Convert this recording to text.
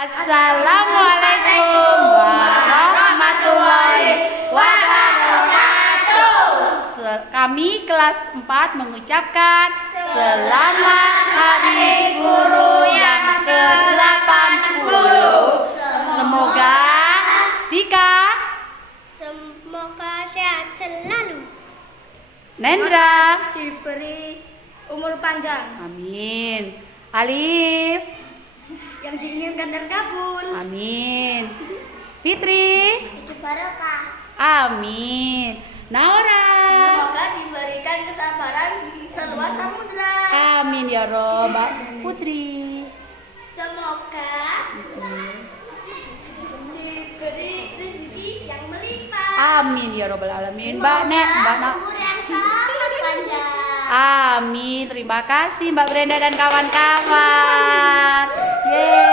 Assalamualaikum warahmatullahi wabarakatuh. Kami kelas 4 mengucapkan selamat Hari Guru yang ke-80. Semoga Dika, semoga sehat selalu. Nendra Diberi umur panjang. Amin. Alif, Yang diinginkan terkabul. amin. Fitri, Hidup barokah. amin. Naura, Semoga diberikan kesabaran seluas samudra. amin ya Rob. Putri, Semoga diberi rezeki yang melimpah. amin ya Robbal alamin. Mbak Nek, Mbak Nak, umur yang sangat panjang. amin. Terima kasih Mbak Brenda dan kawan-kawan. Yeay.